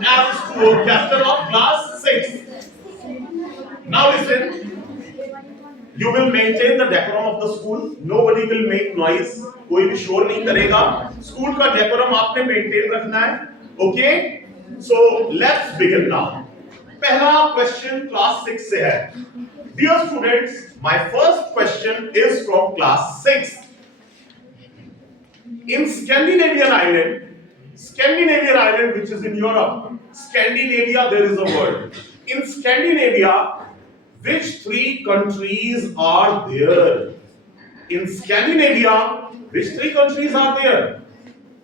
as captain of class 6. Now listen, you will maintain the decorum of the school. Nobody will make noise. कोई भी शोर नहीं करेगा. School का decorum आपने maintain रखना है. Okay? So let's begin now. पहला question class 6 से है. Dear students, my first question is from class 6. In Scandinavian island which is in Europe, Scandinavia, there is a word. In Scandinavia, which three countries are there? In Scandinavia, which three countries are there?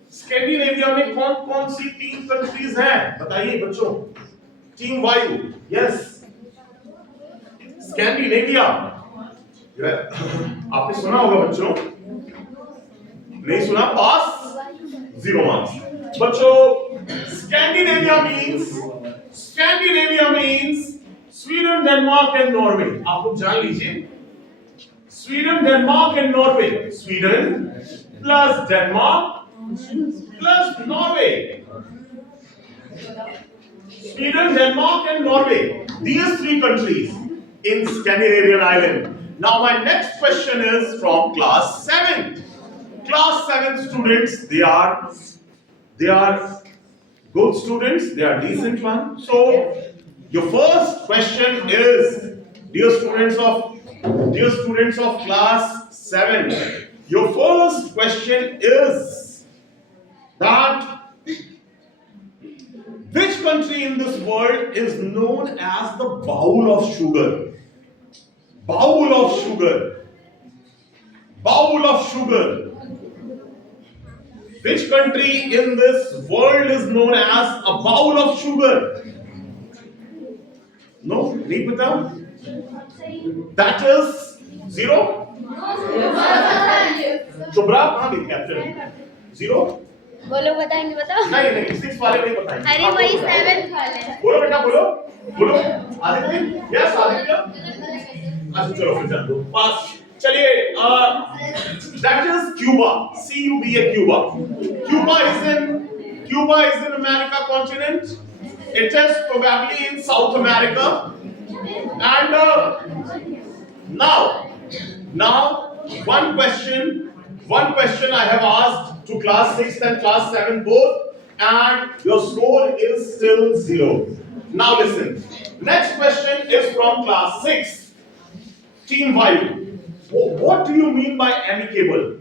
Scandinavia में कौन कौन सी तीन countries हैं? बताइए बच्चों. Team वायु. Yes. Scandinavia. आपने सुना होगा बच्चों. नहीं सुना? पास 0 marks. बच्चों, Scandinavia means Sweden, Denmark and Norway. आप लोग जान लीजिए. Sweden, Denmark and Norway. Sweden plus Denmark plus Norway. Sweden, Denmark and Norway. These three countries in Scandinavian island. Now my next question is from class 7. Class 7 students, they are good students, they are decent ones. So your first question is, dear students of class 7, your first question is that which country in this world is known as the bowl of sugar? Bowl of sugar. Bowl of sugar. Which country in this world is known as a bowl of sugar? No? नहीं पता? That is 0? Shubhra कहाँ गई captain? 0? बोलो बताएंगे बताओ. नहीं 6 वाले नहीं बताएंगे. अरे वही 7 वाले. बोलो बेटा बोलो. आदित्य? Yes आदित्य? अच्छा चलो फिर जान दो. पास. चलिए, that is Cuba. C-U-B-A, Cuba. Cuba is in America continent. It is probably in South America. And now one question I have asked to class 6 and class 7 both, and your score is still 0. Now listen. Next question is from class 6. Team Vayu. What do you mean by amicable?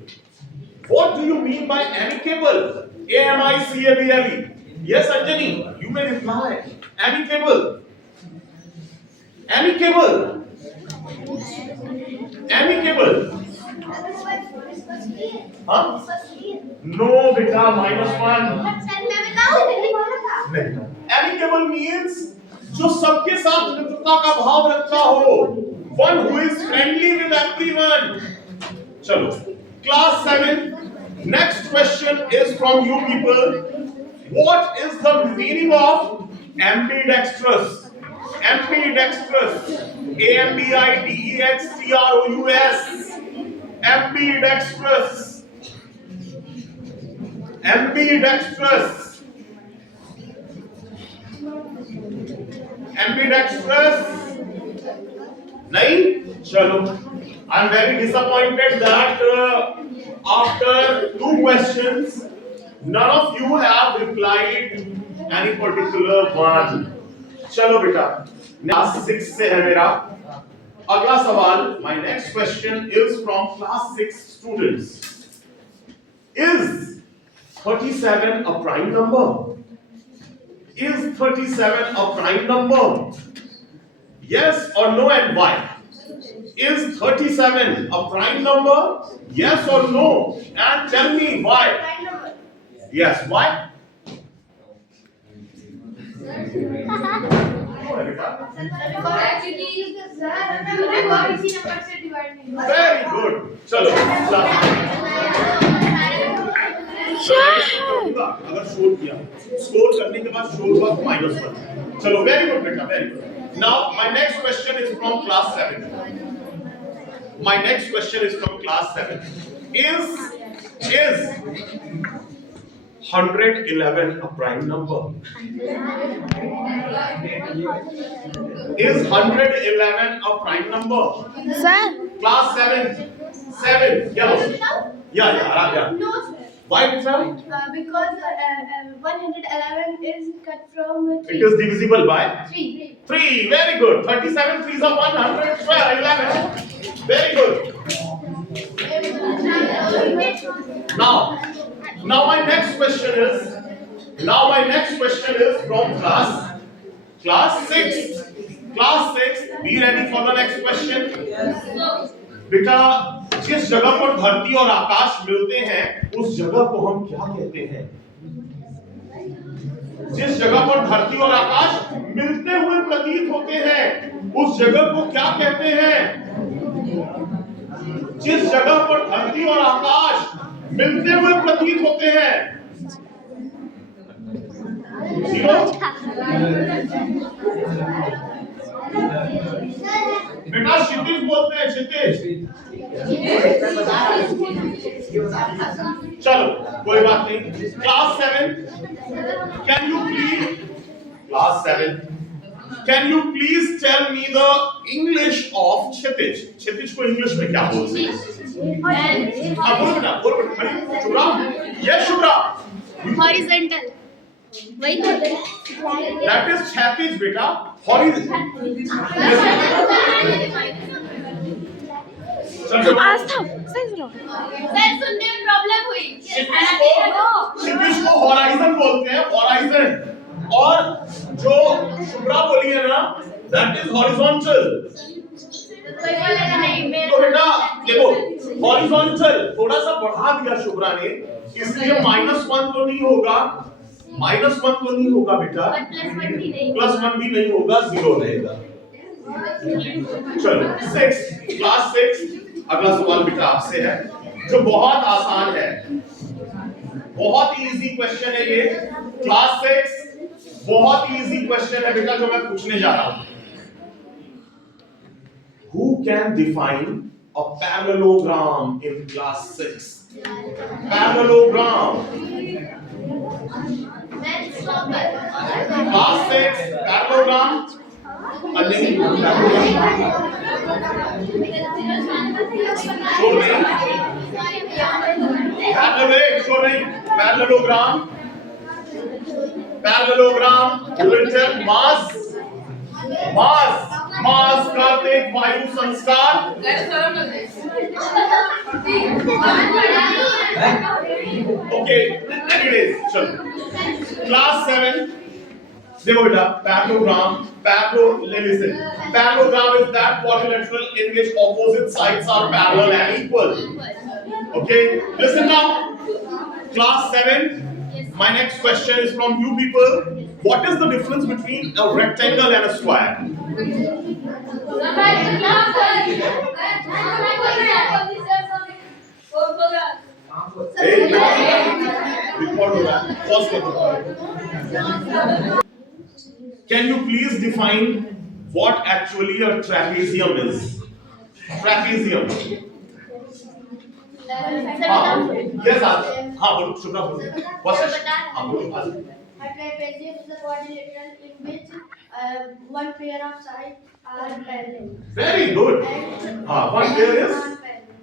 What do you mean by amicable? A-M-I-C-A-B-L-E. Yes, Anjani, you may reply. Amicable. Amicable. Amicable. Huh? No, beta, -1. नहीं. Amicable means जो सबके साथ मित्रता का भाव रखता हो. One who is friendly with everyone. चलो, class 7. Next question is from you people. What is the meaning of ambidextrous? Ambidextrous. A-M-B-I-D-E-X-T-R-O-U-S. Ambidextrous. Ambidextrous. Ambidextrous. नहीं? चलो. I'm very disappointed that after 2 questions, none of you have replied any particular one. चलो बेटा. Class 6 से है मेरा. अगला सवाल. My next question is from class 6 students. Is 37 a prime number? Is 37 a prime number? Yes or no, and why? Is 37 a prime number? Yes or no? And tell me why. Yes, why? Very good. चलो. अगर शोर किया, score करने के बाद शोर हुआ तो -1. चलो, very good बेटा, very good. Now my next question is from class 7. My next question is from class 7. Is 111 a prime number? Is 111 a prime number? Sir. Class 7. 7. Yeah, Aradhya. No, sir. Why, Mitra? Because 111 is cut from It 3. is divisible by 3. 3. Very good. 37 3s are 111. Very good. Now my next question is from class 6. Class 6, be ready for the next question. बेटा, जिस जगह पर धरती और आकाश मिलते हैं उस जगह को हम क्या कहते हैं? जिस जगह पर धरती और आकाश मिलते हुए प्रतीत होते हैं उस जगह को क्या कहते हैं? जिस जगह पर धरती और आकाश मिलते हुए प्रतीत होते हैं। बेटा क्षितिज बोलते हैं, क्षितिज। चलो कोई बात नहीं। Class 7, can you please tell me the English of क्षितिज? क्षितिज को इंग्लिश में क्या बोलते हैं? बोल बेटा। शुभ्रा, यस शुभ्रा। हॉरिजॉन्टल। वही कहते हैं। That is क्षैतिज बेटा। हॉरिजॉन्टल। आस्था, सही सुनो। सर सुनने में प्रॉब्लम हुई। क्षितिज को हॉराइजन बोलते हैं, हॉराइजन। और जो शुभ्रा बोली है ना, that is horizontal। तो बेटा देखो, हॉरिजॉन्टल थोड़ा सा बढ़ा दिया शुभ्रा ने, इसलिए -1 तो नहीं होगा, -1 तो नहीं होगा बेटा, +1 भी नहीं होगा, 0 रहेगा। चलो 6, क्लास 6। अगला सवाल बेटा आपसे है जो बहुत आसान है, बहुत इजी क्वेश्चन है ये। क्लास 6 बहुत इजी क्वेश्चन है बेटा जो मैं पूछने जा रहा हूं। Who can define a parallelogram in class 6? Parallelogram. Class 6 parallelogram. Parallelogram. You will tell mass. Kartik वायु संस्कार। Okay, anyways, चलो। Class 7, देखो बेटा, parallelogram is that quadrilateral in which opposite sides are parallel and equal. Okay, listen now. Class 7, my next question is from you people. What is the difference between a rectangle and a square? Can you please define what actually a trapezium is? Trapezium. Yes, हाँ बोलो, शुभ्रा बोलो। हाँ बोलो। A trapezium is a quadrilateral in which one pair of sides are parallel. Very good. One pair is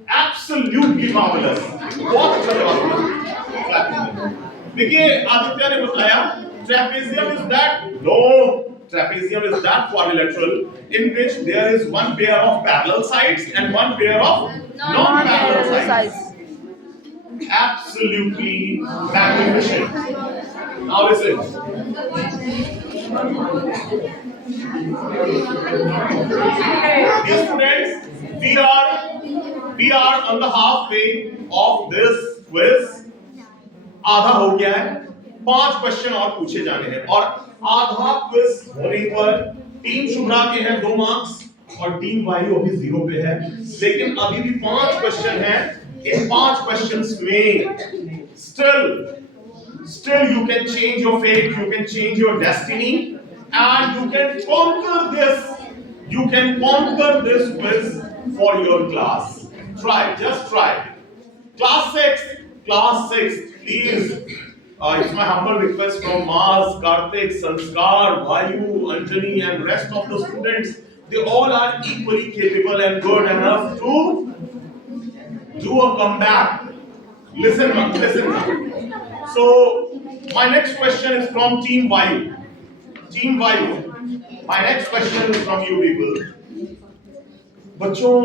absolutely marvelous. बहुत अच्छा जवाब। देखिए आदित्य ने बताया trapezium is that quadrilateral in which there is one pair of parallel sides and one pair of non-parallel sides. Absolutely magnificent. Now listen. Dear students, we are on the halfway of this quiz. आधा हो गया है, 5 question और पूछे जाने हैं और आधा क्विज होने पर टीम शुभ्रा के हैं 2 मार्क्स और टीम वायु अभी 0 पे है, लेकिन अभी भी 5 क्वेश्चन हैं। इन 5 क्वेश्चंस में still you can change your fate, you can change your destiny and you can conquer this quiz for your class. Try, just try. Class 6, please It's my humble request from Mars, Karthik, Sanskar, Vayu, Anjani, and rest of the students. They all are equally capable and good enough to do a comeback. Listen, listen. So, my next question is from Team Vayu. Team Vayu. My next question is from you people. बच्चों,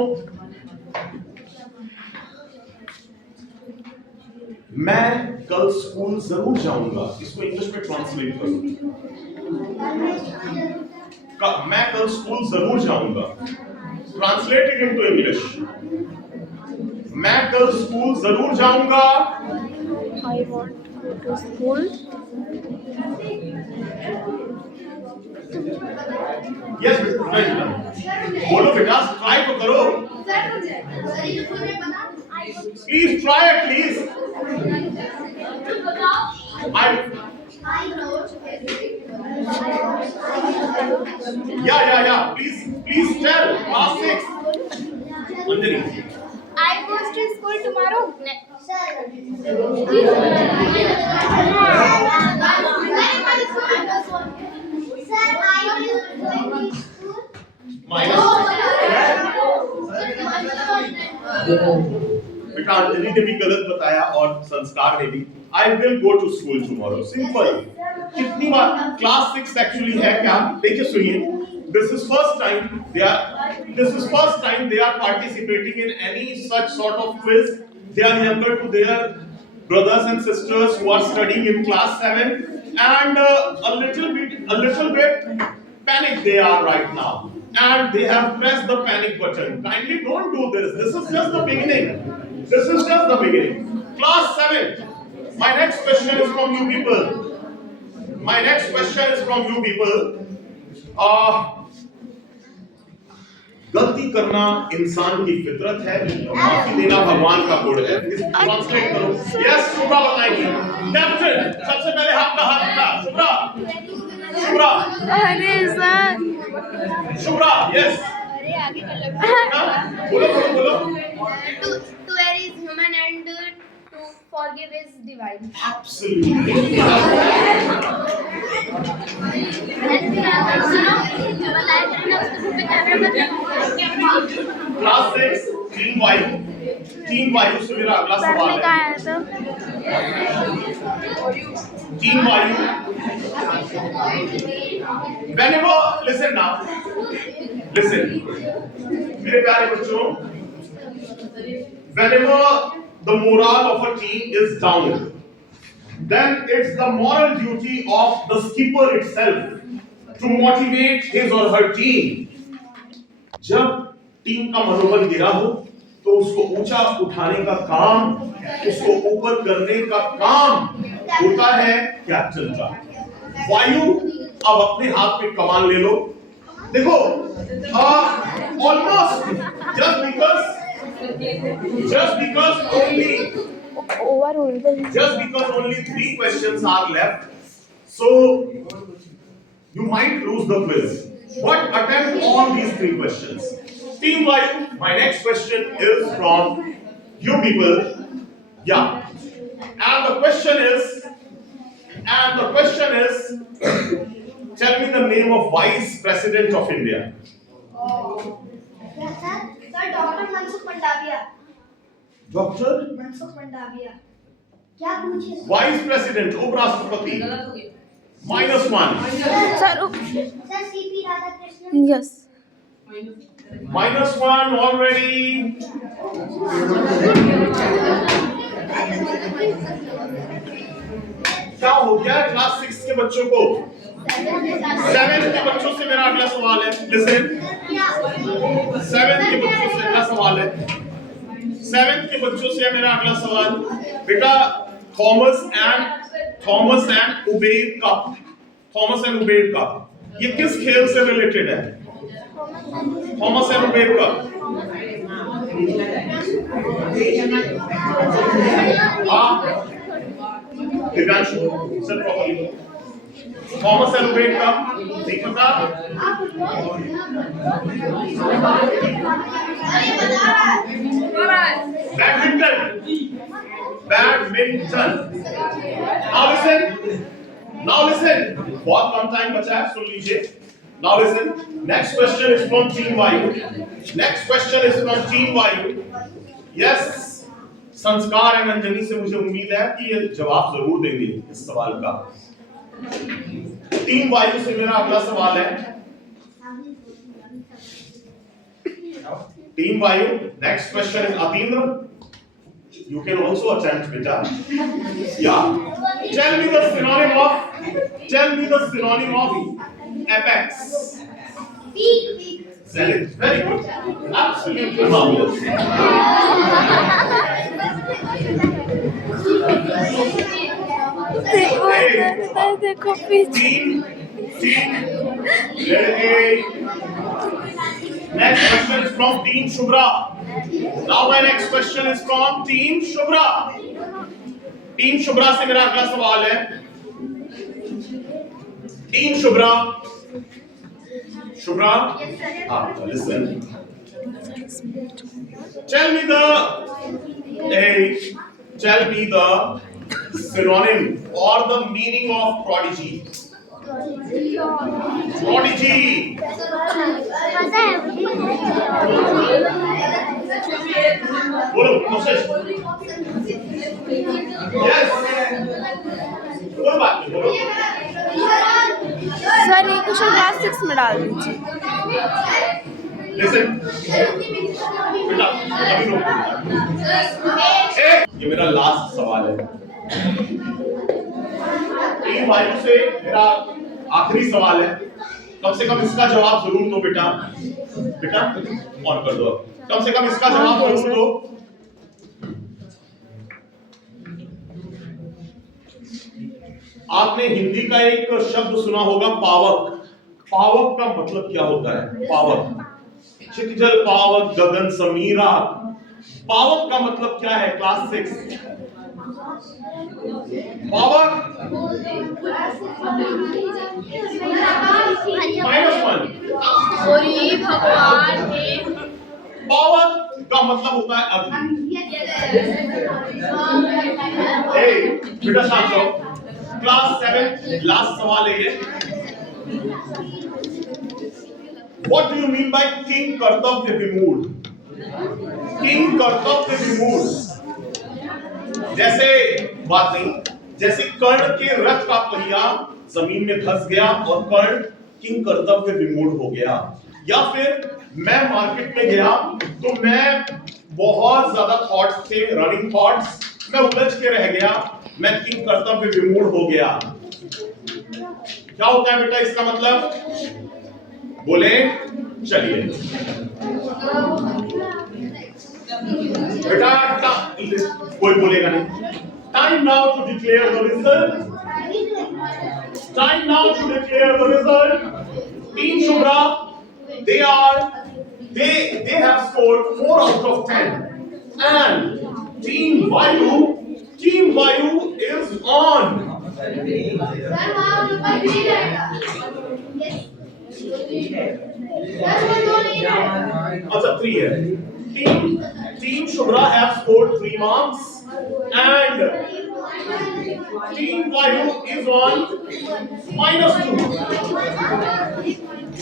मैं कल school जरूर जाऊंगा. इसको English में translate करो. मैं कल स्कूल जरूर जाऊंगा. Translate it into English. मैं कल स्कूल जरूर जाऊंगा. I want to go to school. Yes बोलो बेटा, ट्राई तो करो. Please try it please. या please tell. Class 6 Anjali. I go to school tomorrow. बेटा अंजलि ने भी गलत बताया और संस्कार ने भी. I will go to school tomorrow. Simple. कितनी बार क्लास 6 एक्चुअली है क्या? देखिए सुनिए. This is first time they are participating in any such sort of quiz. They are younger to their brothers and sisters who are studying in class 7, and a little bit panic they are right now, and they have pressed the panic button. Kindly don't do this. This is just the beginning. Class 7. My next question is from you people. गलती करना इंसान की फितरत है, माफी देना भगवान का गुण है. इसको ट्रांसलेट करो. यस, शुभ्रा बताएगी. कैप्टन, सबसे पहले आपका हाथ उठा. शुभ्रा. अरे सर. शुभ्रा, यस. अरे आगे कर लो. बोलो. To err is human and to forgive is divine. Absolutely. Class 6, Team Vayu से मेरा अगला सवाल है. Team Vayu. Whenever, listen now. Listen. मेरे प्यारे बच्चों, whenever the morale of a team is down, then it's the moral duty of the skipper itself to motivate his or her team. जब team का मनोबल गिरा हो तो उसको ऊंचा उठाने का काम, उसको ऊपर करने का काम होता है कैप्टन का. वायु, अब अपने हाथ में कमान ले लो. देखो, almost just because only 3 questions are left, so you might lose the quiz. But attempt all these 3 questions. Team Vayu, my next question is from you people. Yeah. And the question is, tell me the name of Vice President of India. Sir, Dr. Mansukh Mandaviya. Dr. Mansukh Mandaviya. क्या पूछे? Vice President, उपराष्ट्रपति. -1. Sir, CP Radhakrishnan. yes. -1 already. क्या हो गया class 6 के बच्चों को? 7 के बच्चों से मेरा अगला सवाल है. Listen. 7 के बच्चों से अगला सवाल है. 7 के बच्चों से मेरा अगला सवाल. बेटा, थॉमस एंड उबेर कप ये किस खेल से रिलेटेड है? Thomas and Uber cup. Divyanshu, sir properly. Thomas and Uber cup नहीं पता? बैडमिंटन। नाउ लिसन, बहुत कम टाइम बचा है, सुन लीजिए। Now listen, next question is from team वायु। यस, संस्कार एंड अंजलि से मुझे उम्मीद है कि ये जवाब जरूर देंगे इस सवाल का। टीम वायु से मेरा अगला सवाल है। Team Vayu, next question is Atindra. You can also attempt, beta. Yeah. Tell me the synonym of apex. Zenith. Very good. Absolutely marvelous. देखो पीछे। Next question is from Team Shubhra. Now my next question is from Team Shubhra. Team Shubhra से मेरा अगला सवाल है। Team Shubhra. Listen. Tell me the synonym or the meaning of prodigy. बोलो कोशिश। Yes. कोई बात नहीं, बोलो। सर ये क्वेश्चन क्लास 6 में डाल दीजिए। Listen. बेटा, अभी रुको। ये मेरा लास्ट सवाल है। टीम वायु से मेरा आखिरी सवाल है। कम से कम इसका जवाब जरूर दो बेटा। ऑन कर दो। कम से कम इसका जवाब जरूर दो। आपने हिंदी का एक शब्द सुना होगा, पावक। पावक का मतलब क्या होता है? पावक, चितजल पावक गगन समीरा। पावक का मतलब क्या है? क्लास 6 पावक -1। पावक का मतलब होता है अग्नि। बेटा शांत रहो। क्लास 7 लास्ट सवाल है ये। What do you mean by king कर्तव्य विमूढ़? किंग कर्तव्य विमूढ़, जैसे बात नहीं, जैसे कर्ण के रथ का पहिया जमीन में धंस गया और कर्ण किंग कर्तव्य विमूढ़ हो गया। या फिर मैं मार्केट में गया तो मैं बहुत ज्यादा थॉट्स थे, रनिंग थॉट्स, मैं उलझ के रह गया, मैं किंग कर्तव्य विमूढ़ हो गया। क्या होता है बेटा इसका मतलब? बोले चलिए बेटा, कोई बोलेगा नहीं। Time now to declare the result. Team Shubhra, they have scored 4 out of 10 and team Vayu is on। अच्छा 3 है। Team Shubhra have scored 3 marks and Team Vayu is on -2।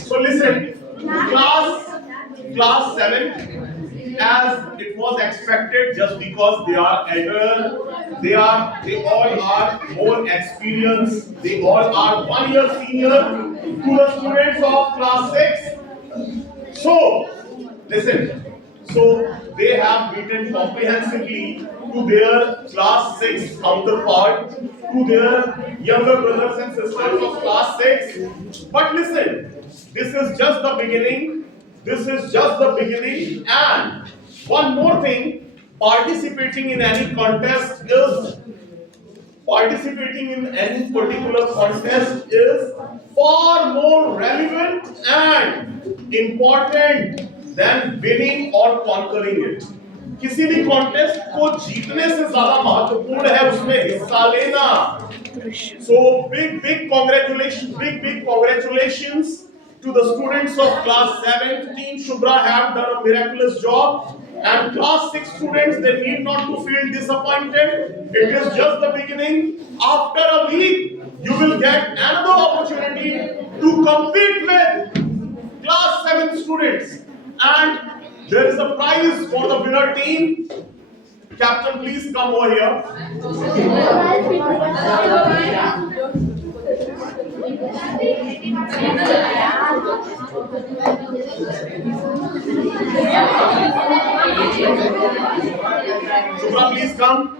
So listen, class 7, as it was expected, just because they are elder, they all are more experienced, they all are 1 year senior to the students of class 6. So listen, so they have beaten comprehensively to their class 6 counterpart, to their younger brothers and sisters of class 6. But listen, this is just the beginning. And one more thing, participating in any particular contest is far more relevant and important than winning or conquering it। किसी भी contest को जीतने से ज्यादा महत्वपूर्ण है उसमें हिस्सा लेना। So big congratulations to the students of class 7. Team Shubhra have done a miraculous job And class 6 students, they need not to feel disappointed. It is just the beginning. After a week, you will get another opportunity to compete with class 7 students. And there is a prize for the winner team. Captain, please come over here. Shubhra, please come.